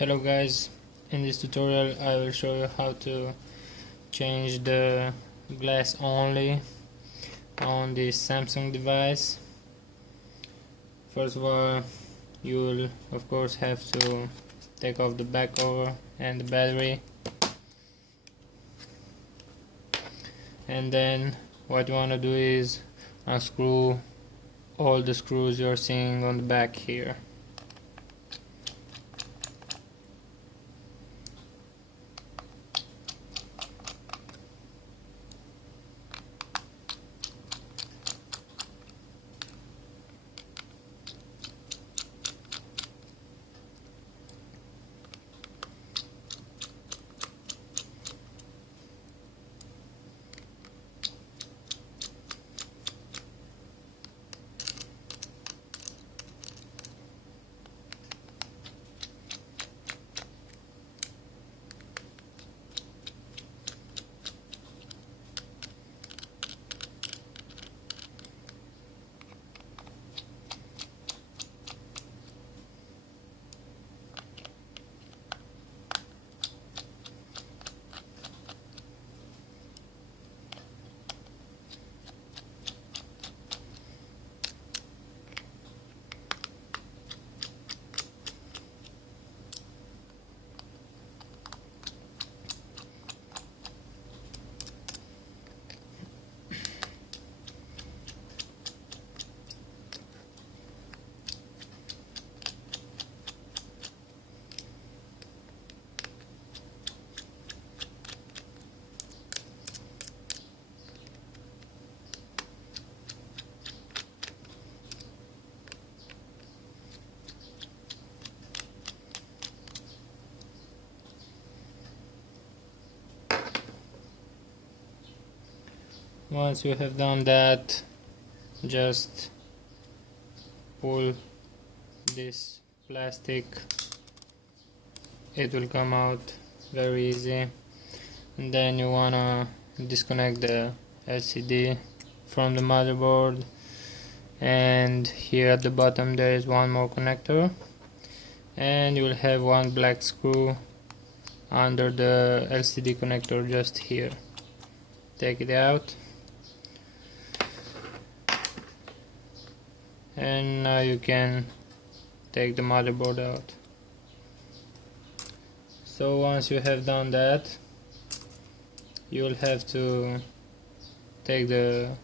Hello guys, in this tutorial I will show you how to change the glass only on this Samsung device. First of all, you will of course have to take off the back cover and the battery, and then what you want to do is unscrew all the screws you're seeing on the back here. Once you have done that, just pull this plastic, it will come out very easy, and then you wanna disconnect the LCD from the motherboard, and here at the bottom there is one more connector, and you will have one black screw under the LCD connector just here. Take it out, and now you can take the motherboard out. So once you have done that, you will have to take the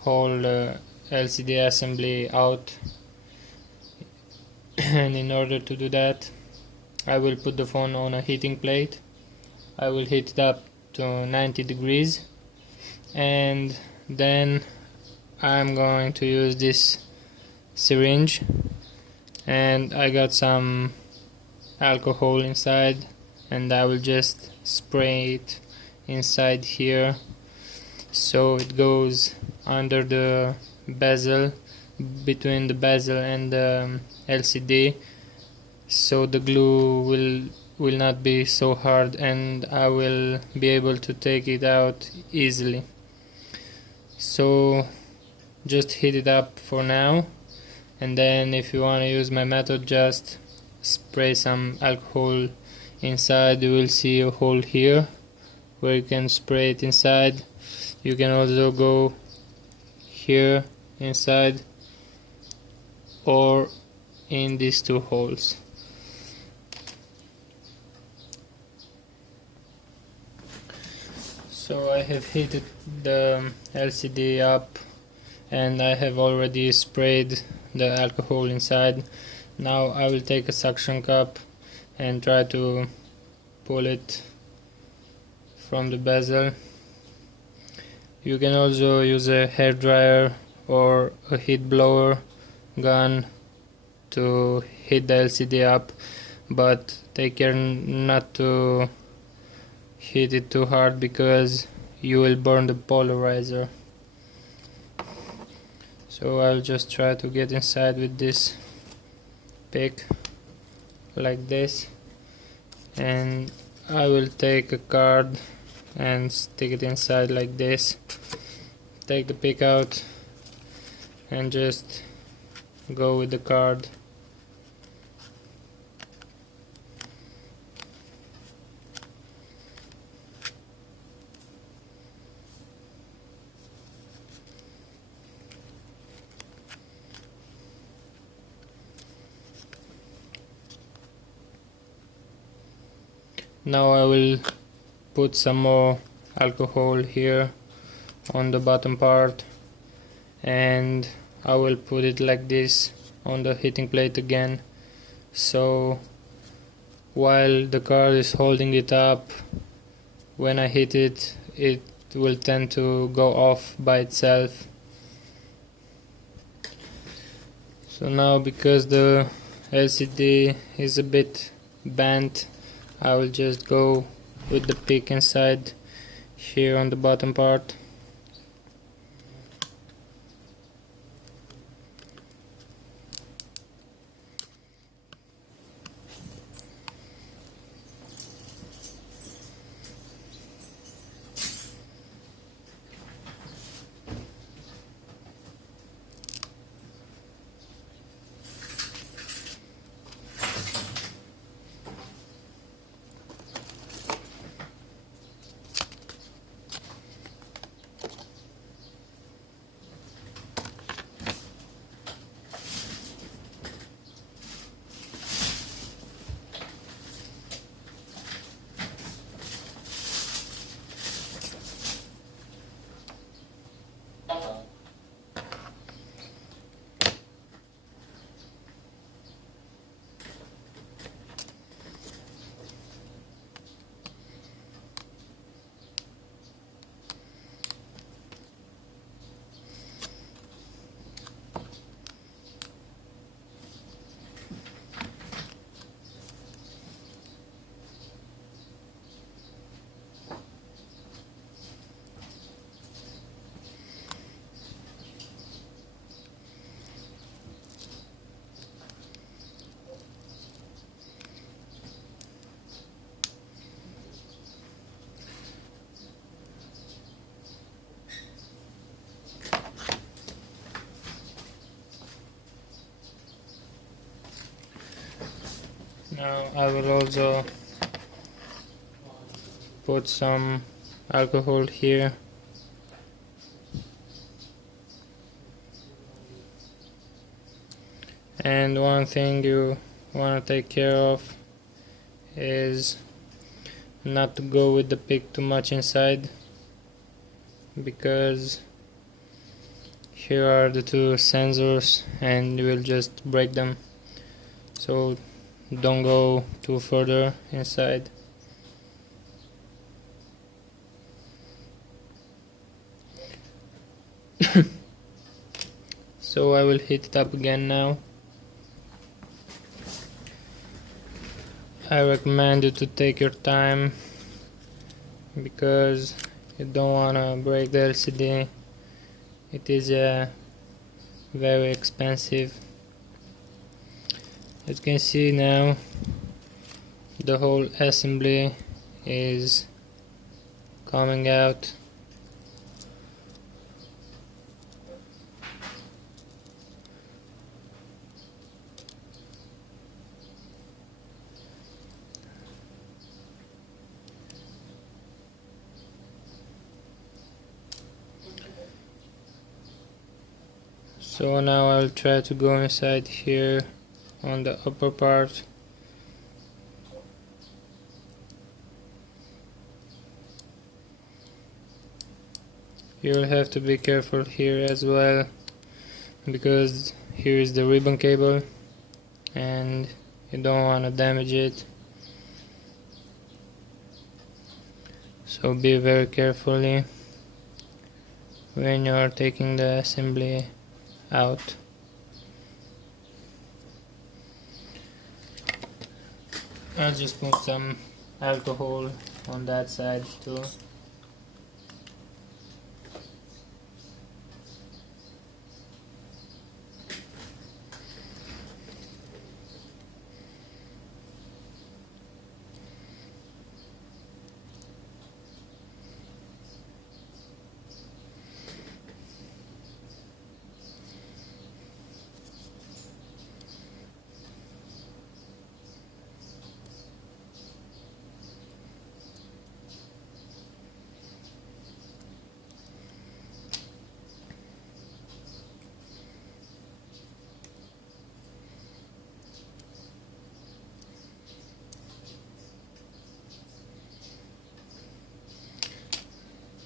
whole LCD assembly out, and in order to do that, I will put the phone on a heating plate. I will heat it up to 90 degrees, and then I'm going to use this syringe, and I got some alcohol inside, and I will just spray it inside here so it goes under the bezel, between the bezel and the LCD, so the glue will not be so hard and I will be able to take it out easily. So just heat it up for now, and then if you want to use my method, just spray some alcohol inside. You will see a hole here where you can spray it inside. You can also go here inside or in these two holes. So I have heated the LCD up, and I have already sprayed the alcohol inside. Now I will take a suction cup and try to pull it from the bezel. You can also use a hair dryer or a heat blower gun to heat the LCD up, but take care not to heat it too hard because you will burn the polarizer. So I'll just try to get inside with this pick like this, and I will take a card and stick it inside like this. Take the pick out and just go with the card Now I will put some more alcohol here on the bottom part, and I will put it like this on the heating plate again, so while the card is holding it up, when I hit it, it will tend to go off by itself. So now, because the LCD is a bit bent, I will just go with the pick inside here on the bottom part. Now I will also put some alcohol here. And one thing you want to take care of is not to go with the pick too much inside, because here are the two sensors and you will just break them. So don't go too further inside. So I will heat it up again now. I recommend you to take your time, because you don't want to break the LCD. It is very expensive. As you can see now, the whole assembly is coming out. So now I'll try to go inside here on the upper part. You'll have to be careful here as well, because here is the ribbon cable and you don't want to damage it. So be very carefully when you are taking the assembly out. I'll just put some alcohol on that side too.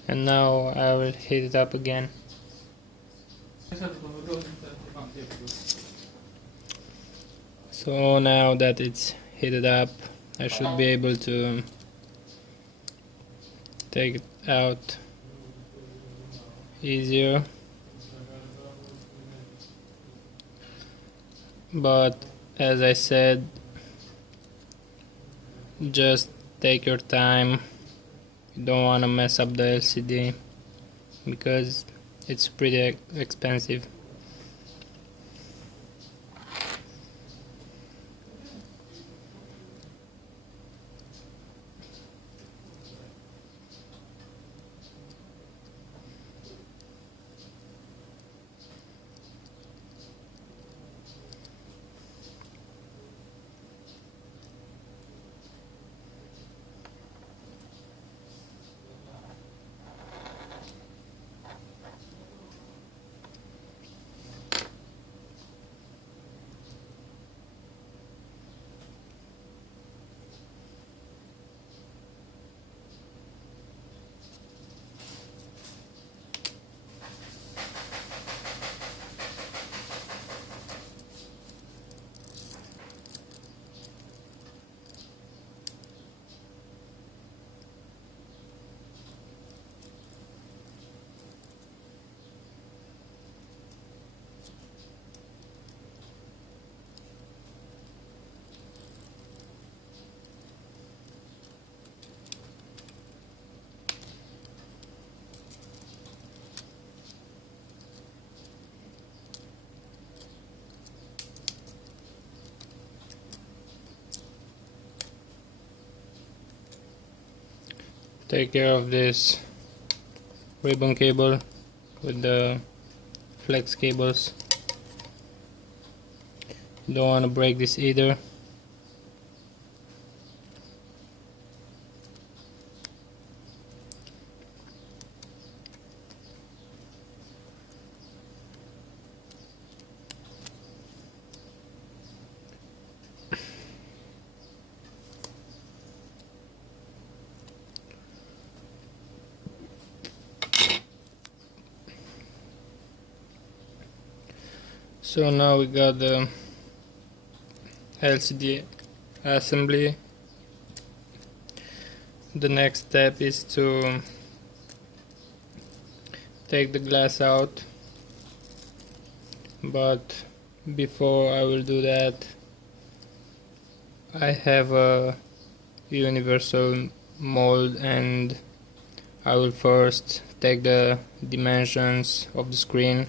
and now I will heat it up again. So now that it's heated up, I should be able to take it out easier, but as I said, just take your time. You don't want to mess up the LCD because it's pretty expensive. Take care of this ribbon cable with the flex cables. You don't want to break this either. So now we got the LCD assembly. The next step is to take the glass out, but before I will do that, I have a universal mold and I will first take the dimensions of the screen.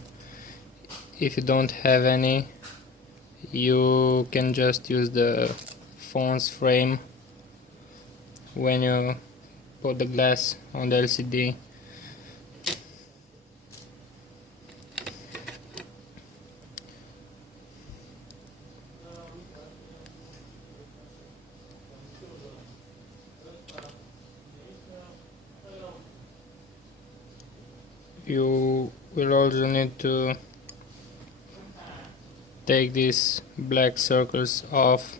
If you don't have any, you can just use the phone's frame when you put the glass on the LCD. You will also need to take these black circles off.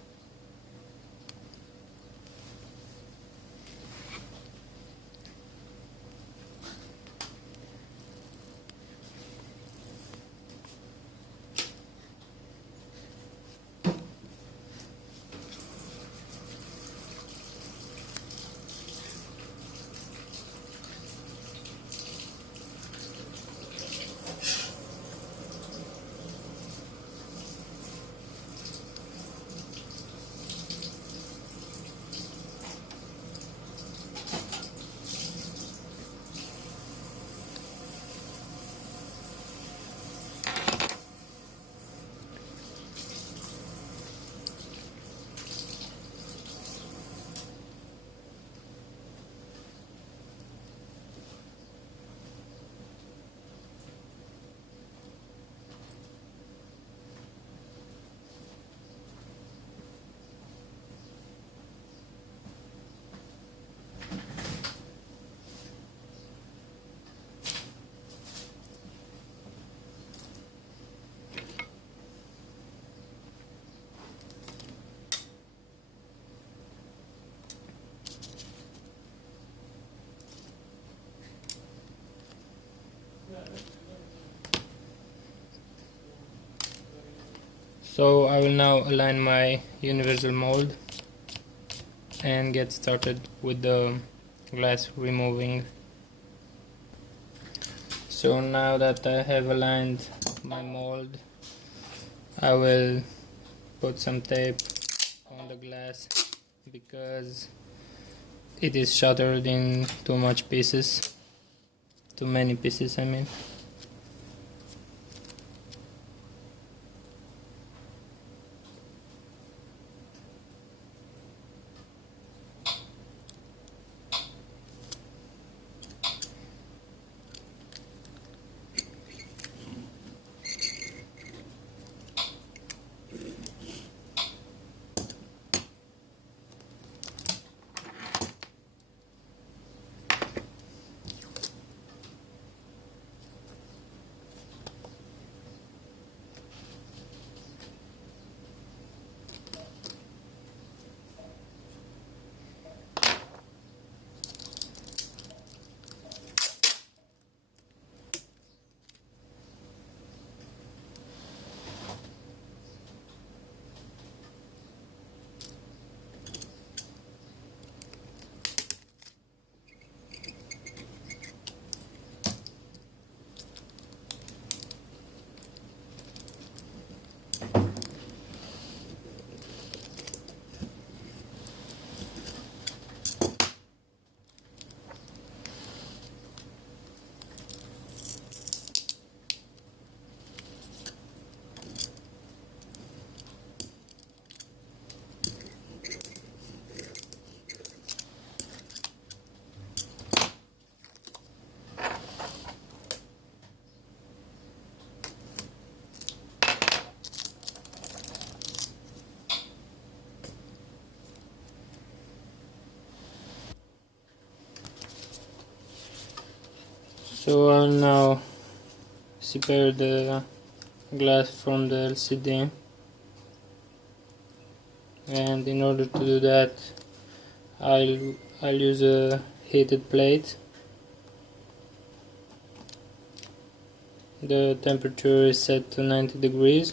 So I will now align my universal mold and get started with the glass removing. So now that I have aligned my mold, I will put some tape on the glass because it is shattered in too many pieces I mean. So I'll now separate the glass from the LCD, and in order to do that I'll use a heated plate. The temperature is set to 90 degrees.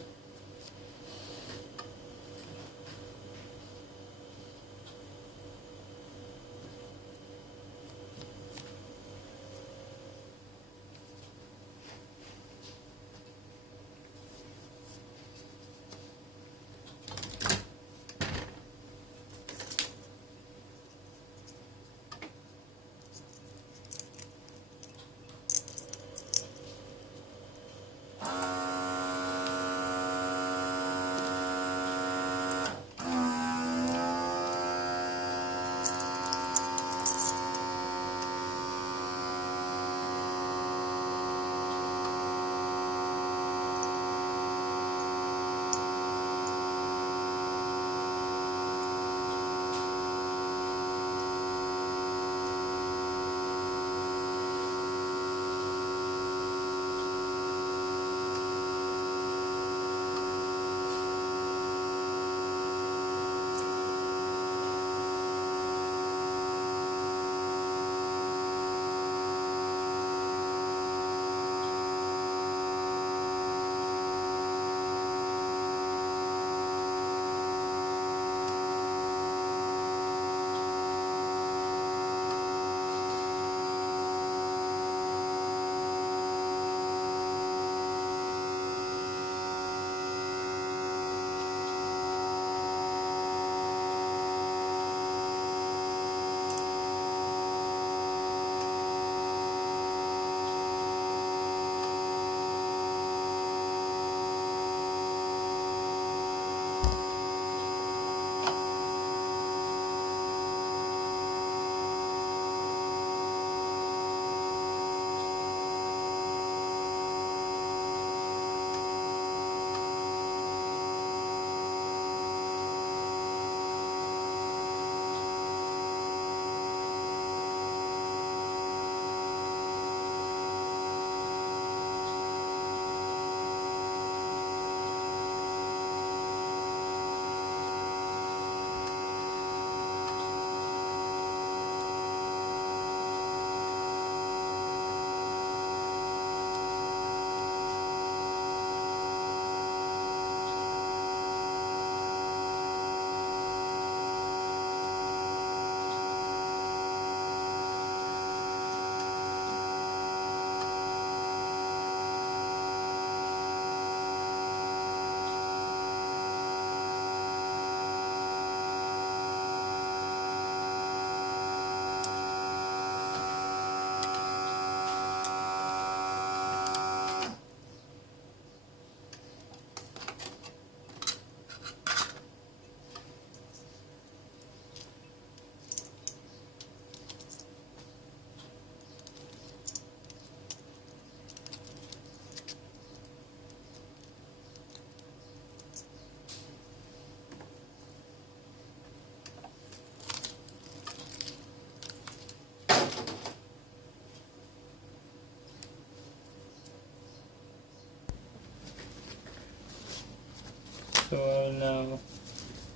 So I will now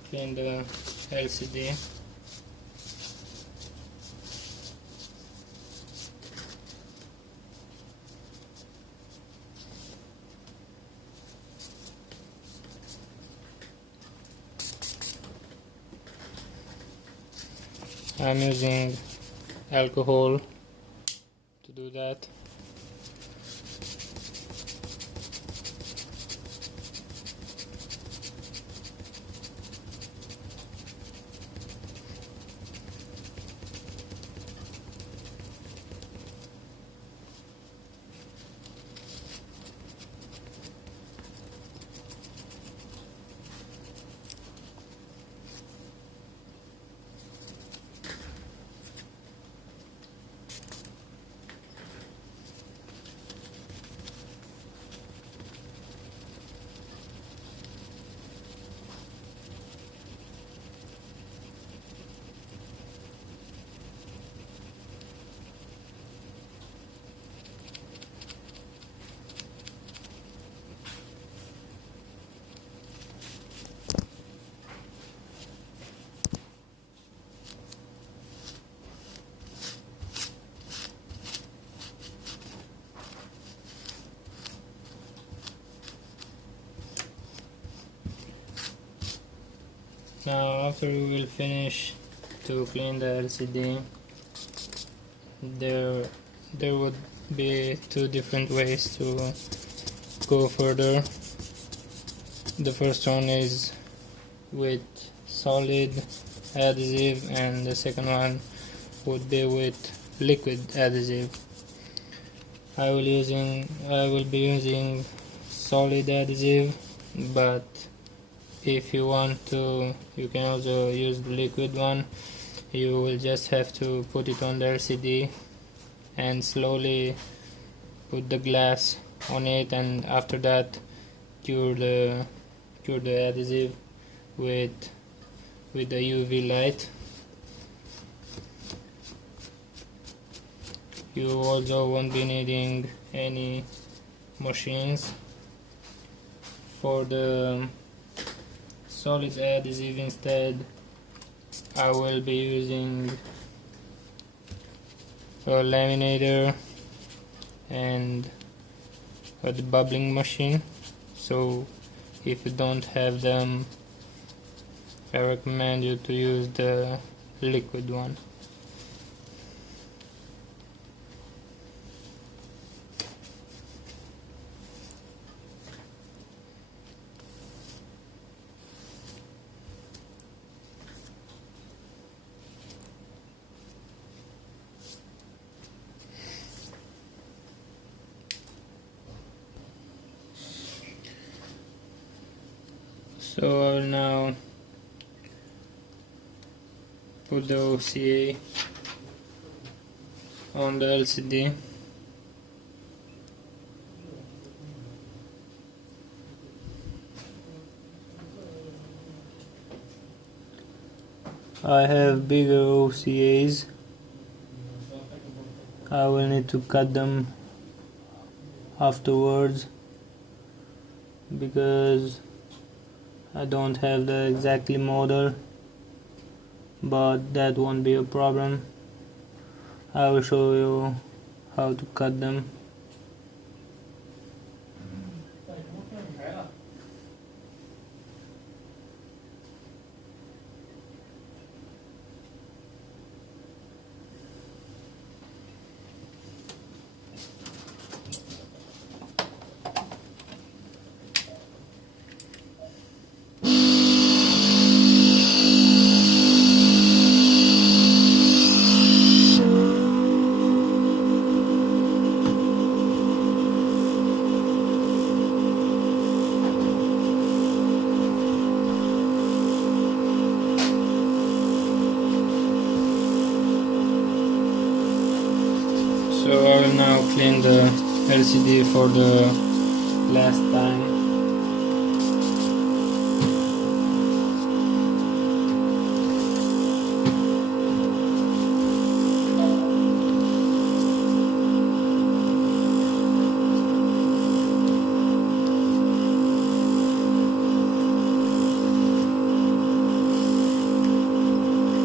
clean the LCD. I'm using alcohol to do that. Now after we will finish to clean the LCD, there would be two different ways to go further. The first one is with solid adhesive, and the second one would be with liquid adhesive. I will be using solid adhesive, but if you want to, you can also use the liquid one. You will just have to put it on the LCD and slowly put the glass on it, and after that cure the adhesive with the UV light. You also won't be needing any machines. For the solid adhesive instead, I will be using a laminator and a debubbling machine. So if you don't have them, I recommend you to use the liquid one. So I will now put the OCA on the LCD. I have bigger OCAs. I will need to cut them afterwards because I don't have the exactly model, but that won't be a problem. I will show you how to cut them. So I will now clean the LCD for the last time.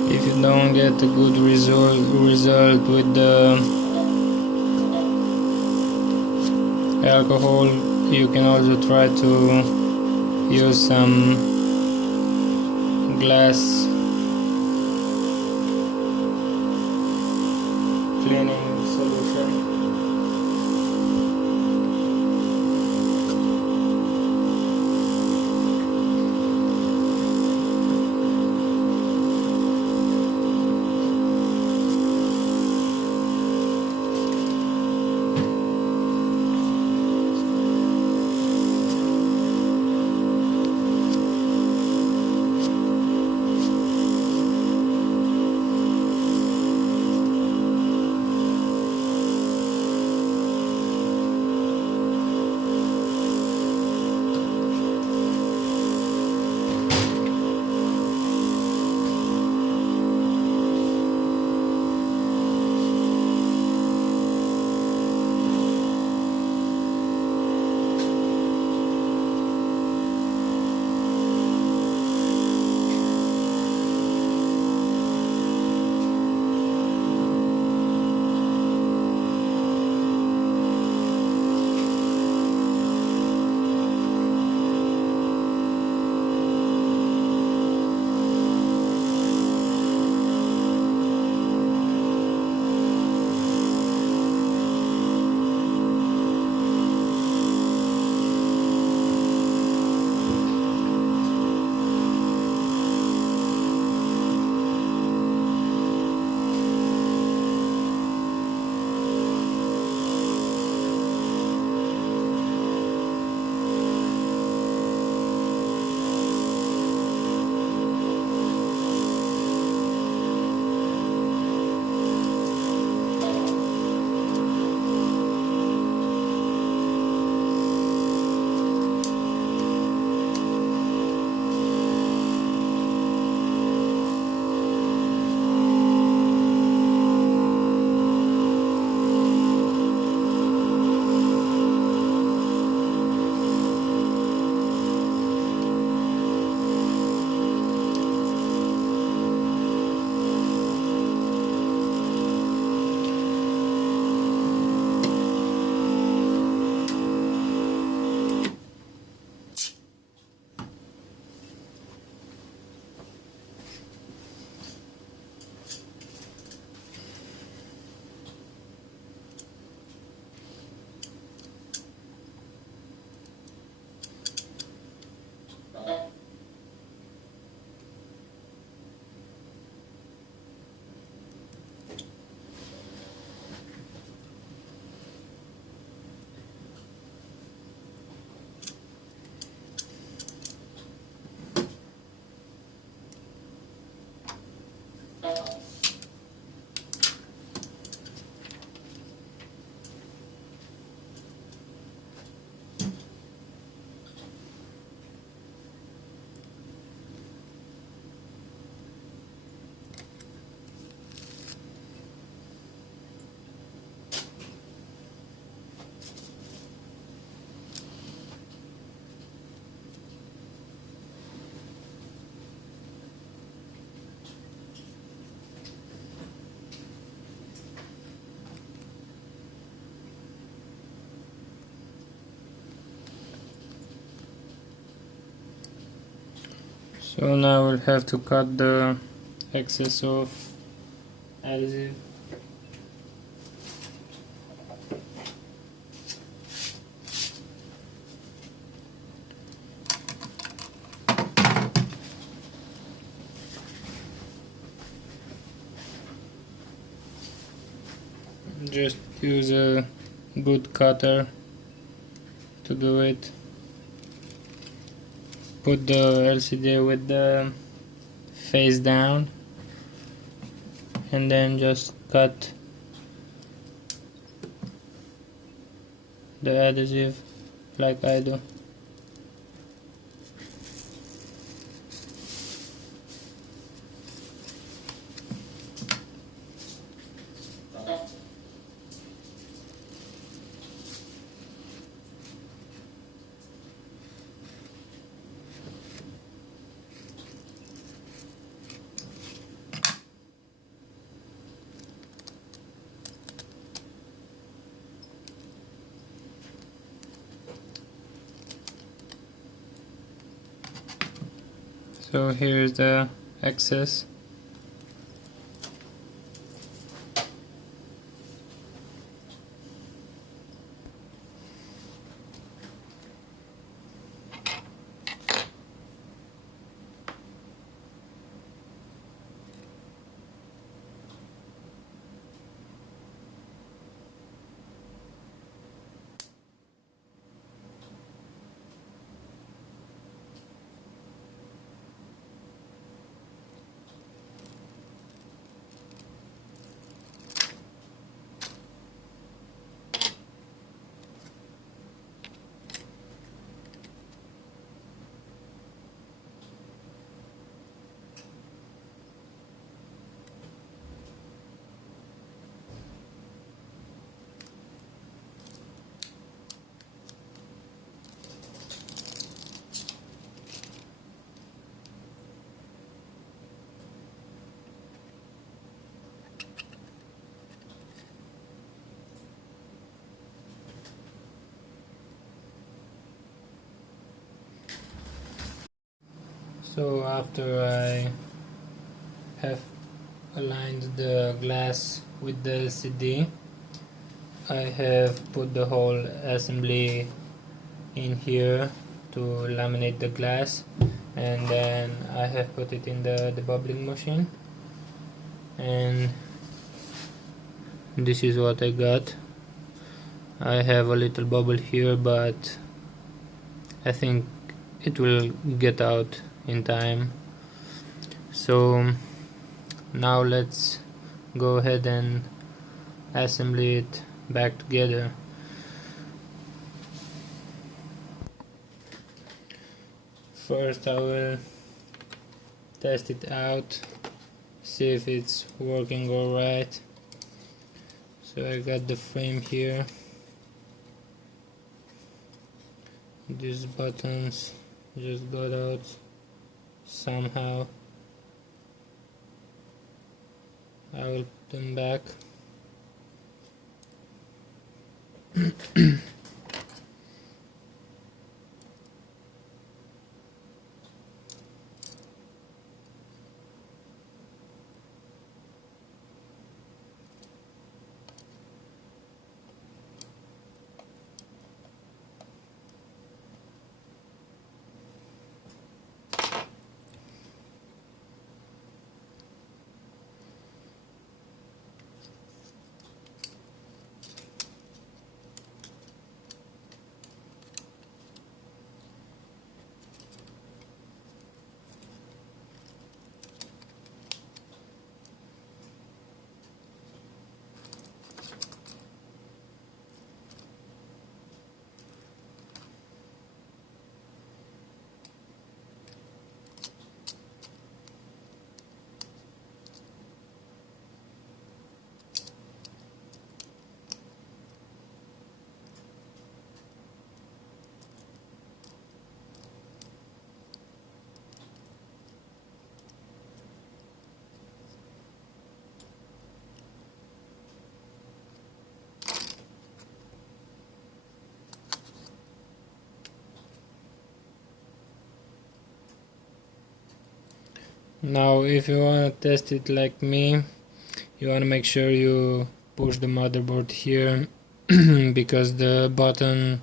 If you don't get a good result with the alcohol, you can also try to use some glass cleaning solution. So now we'll have to cut the excess of adhesive. Just use a good cutter to do it. Put the LCD with the face down and then just cut the adhesive like I do. So here's the excess. So after I have aligned the glass with the LCD, I have put the whole assembly in here to laminate the glass, and then I have put it in the debubbling machine, and this is what I got. I have a little bubble here, but I think it will get out in time. So now let's go ahead and assemble it back together. First I will test it out, see if it's working alright. So I got the frame here. These buttons just got out somehow. I will put them back. Now if you want to test it like me, you want to make sure you push the motherboard here because the button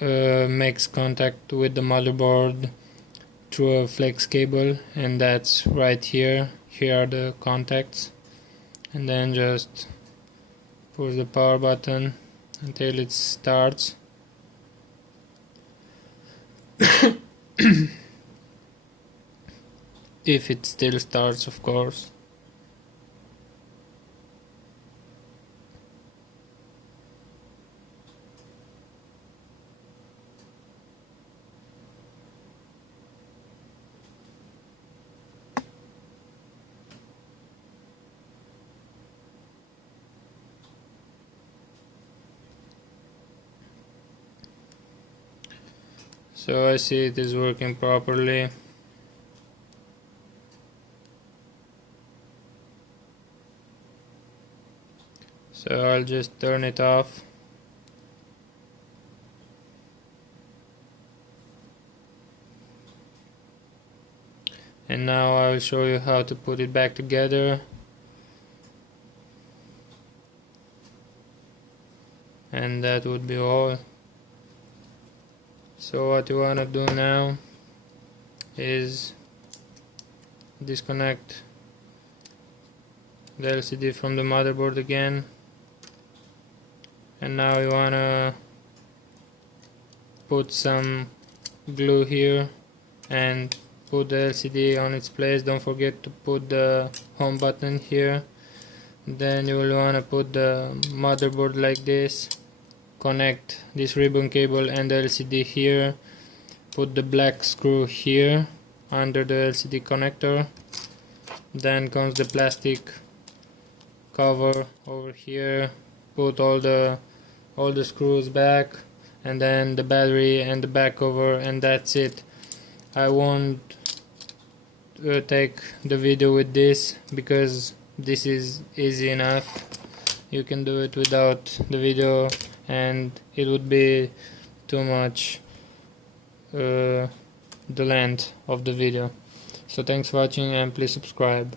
makes contact with the motherboard through a flex cable, and that's right here. Here are the contacts, and then just push the power button until it starts. If it still starts, of course. So I see it is working properly. So I'll just turn it off. And now I will show you how to put it back together. And that would be all. So what you wanna do now is disconnect the LCD from the motherboard again, and now you wanna put some glue here and put the LCD on its place. Don't forget to put the home button here. Then you will wanna put the motherboard like this, connect this ribbon cable and the LCD here, put the black screw here under the LCD connector. Then comes the plastic cover over here, put all the screws back, and then the battery and the back cover, and that's it. I won't take the video with this because this is easy enough. You can do it without the video and it would be too much the length of the video. So thanks for watching and please subscribe.